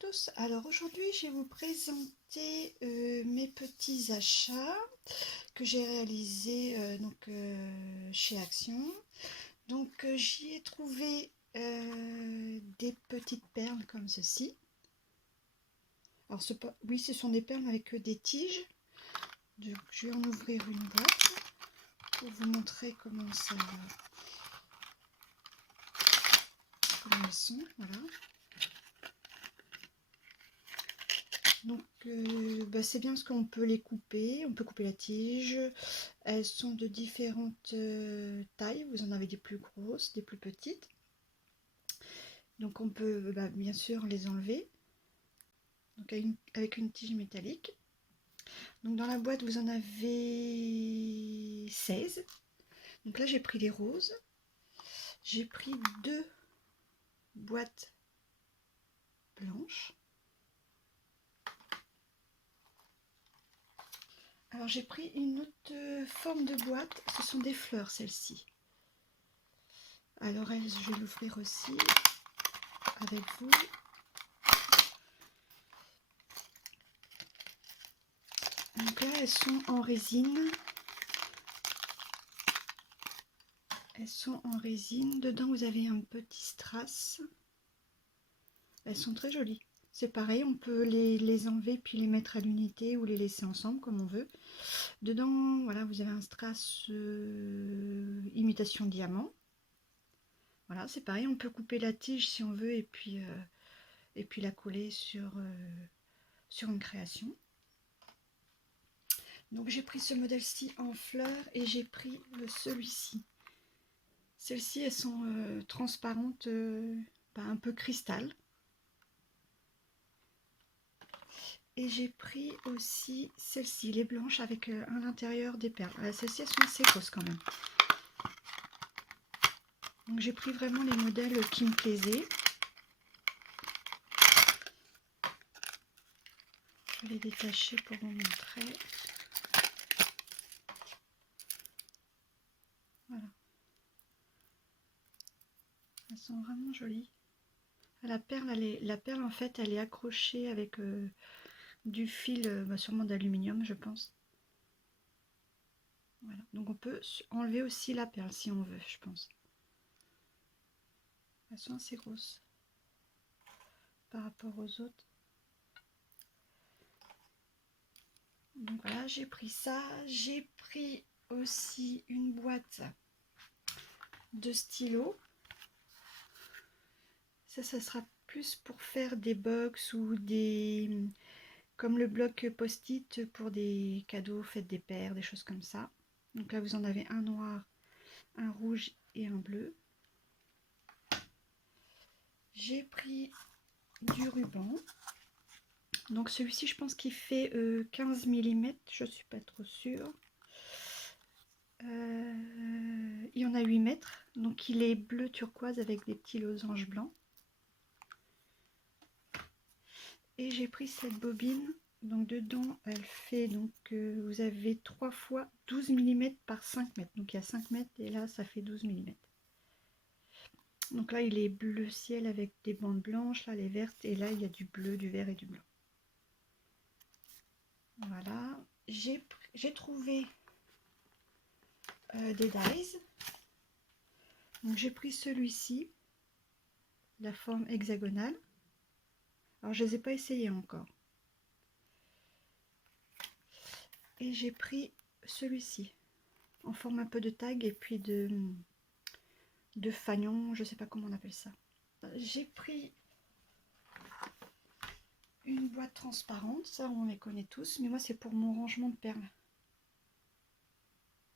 tous, alors aujourd'hui je vais vous présenter mes petits achats que j'ai réalisés chez Action. Donc j'y ai trouvé des petites perles comme ceci. Alors oui, ce sont des perles avec des tiges. Donc je vais en ouvrir une boîte pour vous montrer comment elles sont, voilà. Donc c'est bien parce qu'on peut les couper, on peut couper la tige. Elles sont de différentes tailles, vous en avez des plus grosses, des plus petites. Donc on peut bien sûr les enlever donc avec une tige métallique. Donc dans la boîte vous en avez 16. Donc là j'ai pris les roses. J'ai pris 2 boîtes blanches. Alors j'ai pris une autre forme de boîte, ce sont des fleurs celles-ci. Alors je vais l'ouvrir aussi avec vous. Donc là elles sont en résine. Elles sont en résine. Dedans vous avez un petit strass. Elles sont très jolies. C'est pareil, on peut les enlever puis les mettre à l'unité ou les laisser ensemble comme on veut. Dedans, voilà, vous avez un strass imitation diamant. Voilà, c'est pareil, on peut couper la tige si on veut et puis la coller sur une création. Donc j'ai pris ce modèle-ci en fleurs et j'ai pris celui-ci. Celles-ci, elles sont transparentes, un peu cristal. Et j'ai pris aussi celle-ci, les blanches avec à l'intérieur des perles. Celles-ci, elles sont assez grosses quand même. Donc j'ai pris vraiment les modèles qui me plaisaient. Je vais les détacher pour vous montrer. Voilà. Elles sont vraiment jolies. La perle en fait, elle est accrochée avec du fil, sûrement d'aluminium, je pense. Voilà. Donc on peut enlever aussi la perle si on veut, je pense. Elles sont assez grosses par rapport aux autres. Donc voilà, j'ai pris ça. J'ai pris aussi une boîte de stylos. Ça sera plus pour faire des box ou comme le bloc post-it pour des cadeaux, faites des paires, des choses comme ça. Donc là vous en avez un noir, un rouge et un bleu. J'ai pris du ruban. Donc celui-ci je pense qu'il fait 15 mm, je suis pas trop sûre. Il y en a 8 mètres, donc il est bleu turquoise avec des petits losanges blancs. Et j'ai pris cette bobine, donc dedans elle fait, vous avez 3 fois 12 mm par 5 mètres, donc il y a 5 mètres et là ça fait 12 mm. Donc là il est bleu ciel avec des bandes blanches, là les vertes, et là il y a du bleu, du vert et du blanc. Voilà, j'ai trouvé des dies. Donc j'ai pris celui-ci, la forme hexagonale. Alors je les ai pas essayés encore. Et j'ai pris celui-ci en forme un peu de tag et puis de fanion, je sais pas comment on appelle ça. J'ai pris une boîte transparente, ça on les connaît tous, mais moi c'est pour mon rangement de perles.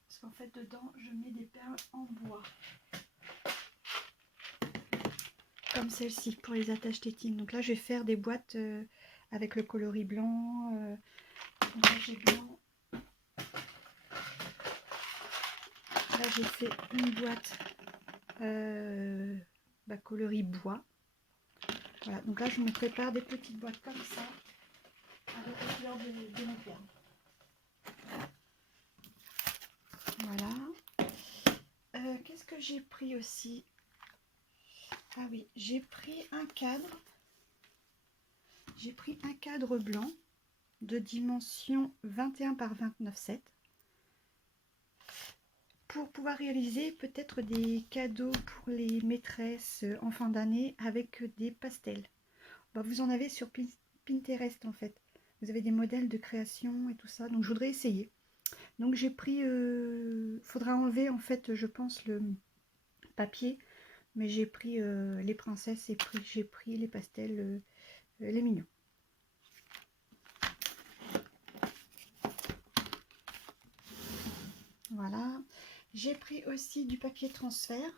Parce qu'en fait dedans je mets des perles en bois. Comme celle-ci pour les attaches tétines. Donc là je vais faire des boîtes avec le coloris blanc. Donc là j'ai blanc. Là j'ai fait une boîte coloris bois. Voilà, donc là je me prépare des petites boîtes comme ça avec les couleurs de mes perles. Voilà. Qu'est-ce que j'ai pris aussi? Ah oui, j'ai pris un cadre J'ai pris un cadre blanc de dimension 21 par 29,7 pour pouvoir réaliser peut-être des cadeaux pour les maîtresses en fin d'année avec des pastels. Bah, vous en avez sur Pinterest en fait. Vous avez des modèles de création et tout ça, donc je voudrais essayer. Donc j'ai pris, faudra enlever en fait je pense le papier, mais j'ai pris les princesses et j'ai pris les pastels, les mignons. Voilà, j'ai pris aussi du papier transfert.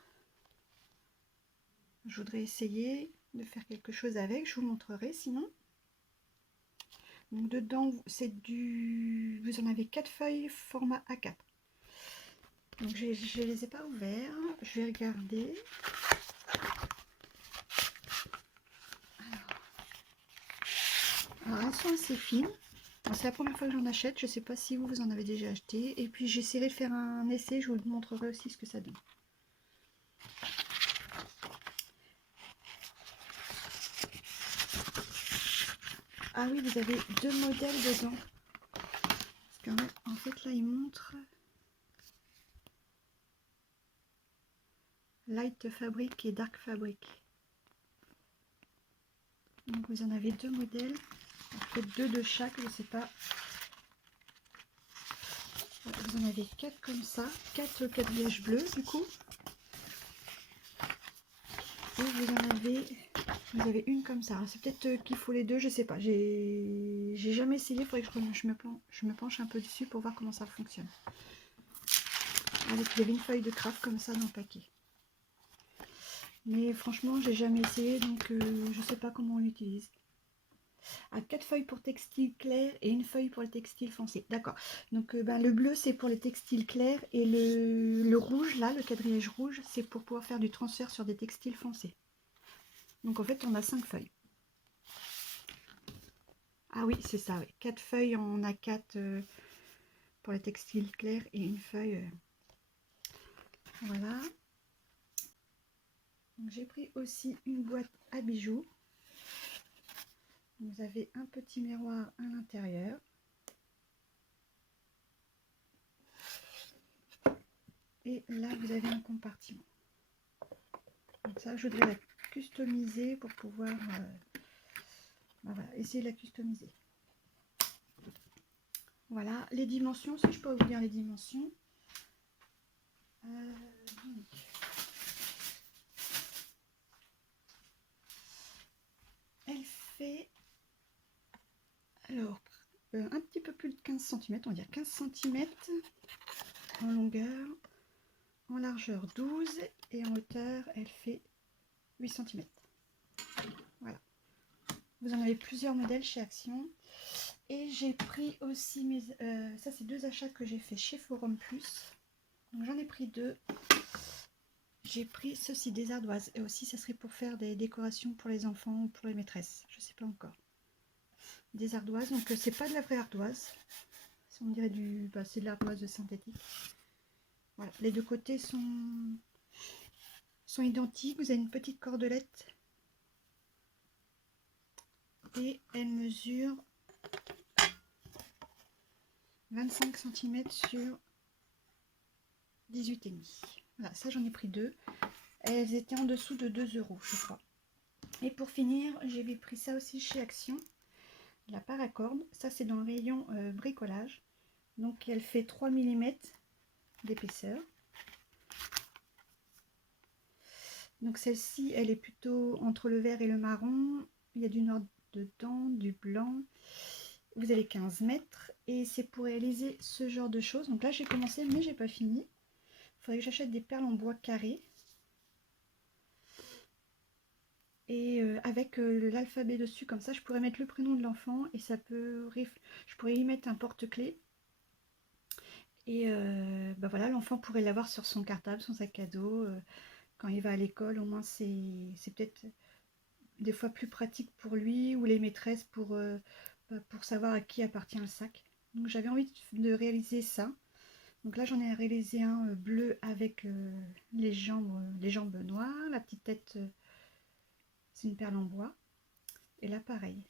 Je voudrais essayer de faire quelque chose avec, je vous montrerai sinon. Donc dedans, c'est du... Vous en avez 4 feuilles format A4. Donc je ne les ai pas ouverts, je vais regarder. Alors elles sont assez fines. C'est la première fois que j'en achète, je ne sais pas si vous en avez déjà acheté. Et puis j'essaierai de faire un essai, je vous montrerai aussi ce que ça donne. Ah oui, vous avez 2 modèles dedans. Parce qu'en fait là, il montre Light Fabric et Dark Fabric. Donc vous en avez 2 modèles. Peut-être 2 de chaque, je sais pas. Vous en avez 4 comme ça, 4 quadrillages bleus du coup. Et vous avez une comme ça. C'est peut-être qu'il faut les deux, je sais pas. J'ai jamais essayé, il faudrait que je me penche un peu dessus pour voir comment ça fonctionne. Avec il y avait une feuille de craft comme ça dans le paquet. Mais franchement, j'ai jamais essayé, donc je sais pas comment on l'utilise. À 4 feuilles pour textile clair et une feuille pour le textile foncé. D'accord. Donc le bleu c'est pour les textiles clairs et le rouge, là, le quadrillage rouge, c'est pour pouvoir faire du transfert sur des textiles foncés. Donc en fait on a 5 feuilles. Ah oui, c'est ça, oui. 4 feuilles en A4 pour les textiles clairs et une feuille. Voilà. J'ai pris aussi une boîte à bijoux. Vous avez un petit miroir à l'intérieur. Et là, vous avez un compartiment. Donc ça, je voudrais la customiser pour pouvoir voilà, essayer de la customiser. Voilà, les dimensions, si je peux vous dire les dimensions. Elle fait, alors, un petit peu plus de 15 cm, on va dire 15 cm en longueur, en largeur 12 et en hauteur, elle fait 8 cm. Voilà. Vous en avez plusieurs modèles chez Action. Et j'ai pris aussi mes... ça, c'est 2 achats que j'ai fait chez Forum Plus. Donc j'en ai pris 2. J'ai pris ceci, des ardoises. Et aussi, ça serait pour faire des décorations pour les enfants ou pour les maîtresses. Je ne sais pas encore. Des ardoises. Donc, c'est pas de la vraie ardoise. On dirait du... Bah, c'est de l'ardoise synthétique. Voilà. Les deux côtés sont identiques. Vous avez une petite cordelette. Et elle mesure 25 cm sur 18,5. Voilà, ça j'en ai pris 2. Elles étaient en dessous de 2 €, je crois. Et pour finir, j'avais pris ça aussi chez Action. La paracorde. Ça c'est dans le rayon bricolage. Donc elle fait 3 mm d'épaisseur. Donc celle-ci, elle est plutôt entre le vert et le marron. Il y a du noir dedans, du blanc. Vous avez 15 mètres et c'est pour réaliser ce genre de choses. Donc là j'ai commencé mais j'ai pas fini. Il faudrait que j'achète des perles en bois carré. Et avec l'alphabet dessus, comme ça je pourrais mettre le prénom de l'enfant et ça peut... Je pourrais y mettre un porte-clés. Et bah voilà, l'enfant pourrait l'avoir sur son cartable, son sac à dos. Quand il va à l'école, au moins c'est peut-être des fois plus pratique pour lui ou les maîtresses pour savoir à qui appartient le sac. Donc j'avais envie de réaliser ça. Donc là j'en ai réalisé un bleu avec les jambes noires, la petite tête c'est une perle en bois. Et là pareil.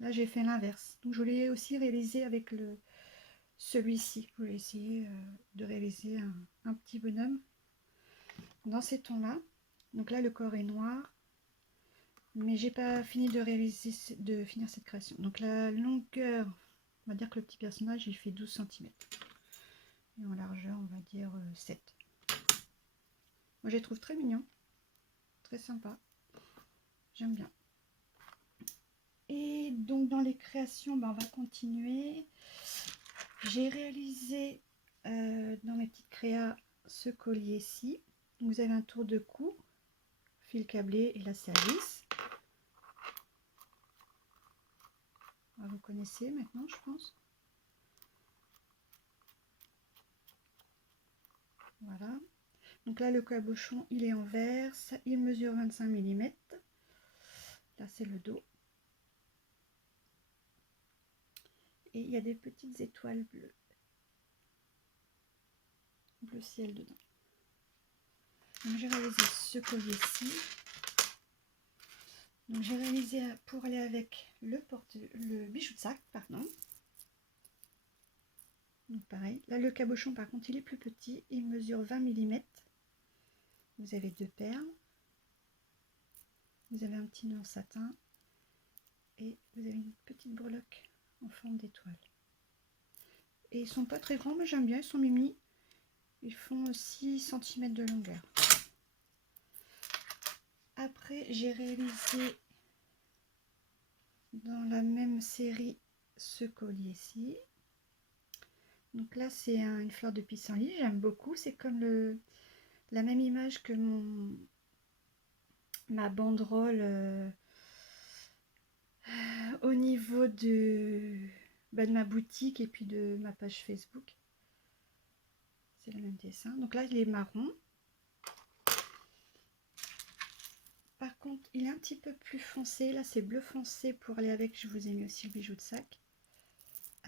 Là, j'ai fait l'inverse. Donc, je voulais aussi réaliser avec celui-ci. Je voulais essayer de réaliser un petit bonhomme dans ces tons-là. Donc là, le corps est noir. Mais j'ai pas fini de finir cette création. Donc la longueur, on va dire que le petit personnage, il fait 12 cm. Et en largeur, on va dire 7. Moi, je les trouve très mignons. Très sympa. J'aime bien. Et donc dans les créations, on va continuer. J'ai réalisé dans mes petites créas ce collier-ci. Vous avez un tour de cou, fil câblé et là c'est à vis. Vous connaissez maintenant, je pense. Voilà. Donc là le cabochon il est en verre, il mesure 25 mm. Là c'est le dos. Et il y a des petites étoiles bleues. Bleu ciel dedans. Donc j'ai réalisé ce collier-ci. Donc j'ai réalisé pour aller avec le bijou de sac, pardon. Donc pareil, là le cabochon par contre il est plus petit, il mesure 20 mm. Vous avez 2 perles, vous avez un petit nœud en satin et vous avez une petite breloque en forme d'étoile. Et ils sont pas très grands mais j'aime bien, ils sont mimi. Ils font 6 cm de longueur. Après j'ai réalisé dans la même série ce collier-ci. Donc là c'est une fleur de pissenlit, j'aime beaucoup, c'est comme la même image que ma banderole au niveau de ma boutique et puis de ma page Facebook. C'est le même dessin. Donc là il est marron. Par contre il est un petit peu plus foncé, là c'est bleu foncé pour aller avec. Je vous ai mis aussi le bijou de sac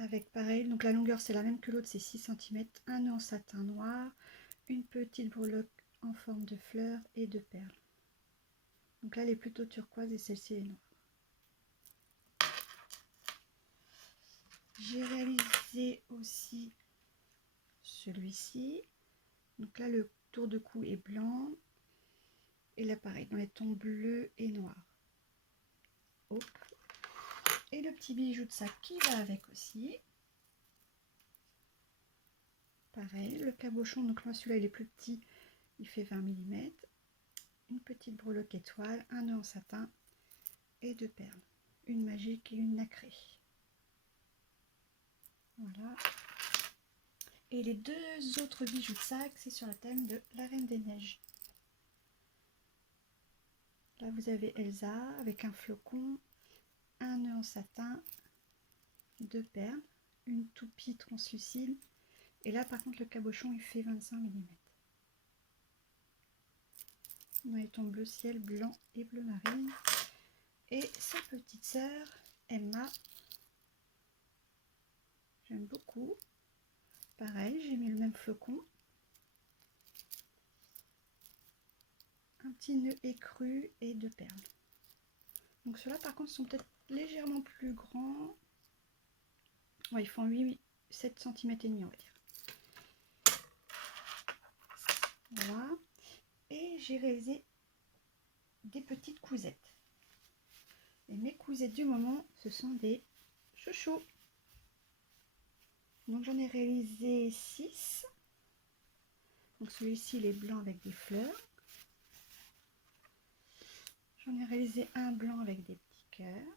avec pareil, donc la longueur c'est la même que l'autre, c'est 6 cm, un nœud en satin noir, une petite breloque en forme de fleur et de perles. Donc là elle est plutôt turquoise et celle-ci est noire. J'ai réalisé aussi celui-ci. Donc là le tour de cou est blanc et là pareil dans les tons bleus et noirs. Hop. Et le petit bijou de sac qui va avec aussi. Pareil, le cabochon, donc là celui-là il est plus petit, il fait 20 mm. Une petite breloque étoile, un nœud en satin et 2 perles. Une magique et une nacrée. Voilà. Et les 2 autres bijoux de sac, c'est sur le thème de la Reine des Neiges. Là vous avez Elsa avec un flocon, un nœud en satin, 2 perles, une toupie translucide. Et là par contre le cabochon il fait 25 mm. On a les tons bleu ciel, blanc et bleu marine. Et sa petite sœur Emma, j'aime beaucoup. Pareil, j'ai mis le même flocon. Un petit nœud écru et 2 perles. Donc ceux-là par contre sont peut-être légèrement plus grands. Ouais, ils font 7 cm et demi on va dire. Voilà. Et j'ai réalisé des petites cousettes. Et mes cousettes du moment, ce sont des chouchous. Donc j'en ai réalisé 6. Donc celui-ci il est blanc avec des fleurs. J'en ai réalisé un blanc avec des petits cœurs.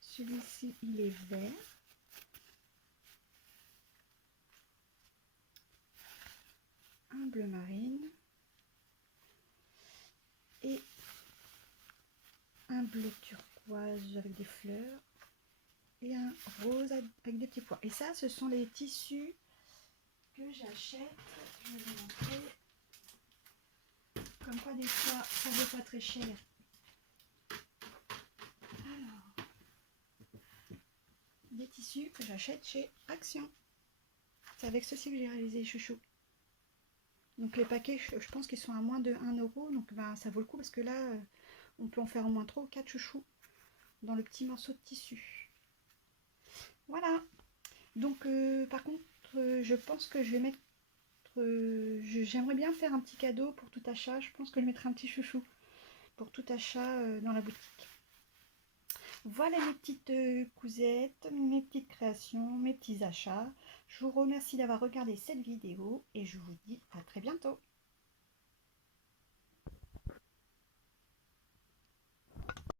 Celui-ci il est vert. Un bleu marine. Et un bleu turquoise avec des fleurs. Et un rose avec des petits pois. Et ça, ce sont les tissus que j'achète. Je vais vous montrer. Comme quoi, des fois, ça ne vaut pas très cher. Alors, des tissus que j'achète chez Action. C'est avec ceci que j'ai réalisé les chouchous. Donc les paquets, je pense qu'ils sont à moins de 1 €. Donc ça vaut le coup parce que là, On peut en faire au moins 3 ou 4 chouchous dans le petit morceau de tissu. Voilà. Donc par contre, je pense que je vais mettre... j'aimerais bien faire un petit cadeau pour tout achat. Je pense que je mettrai un petit chouchou pour tout achat dans la boutique. Voilà mes petites cousettes, mes petites créations, mes petits achats. Je vous remercie d'avoir regardé cette vidéo et je vous dis à très bientôt.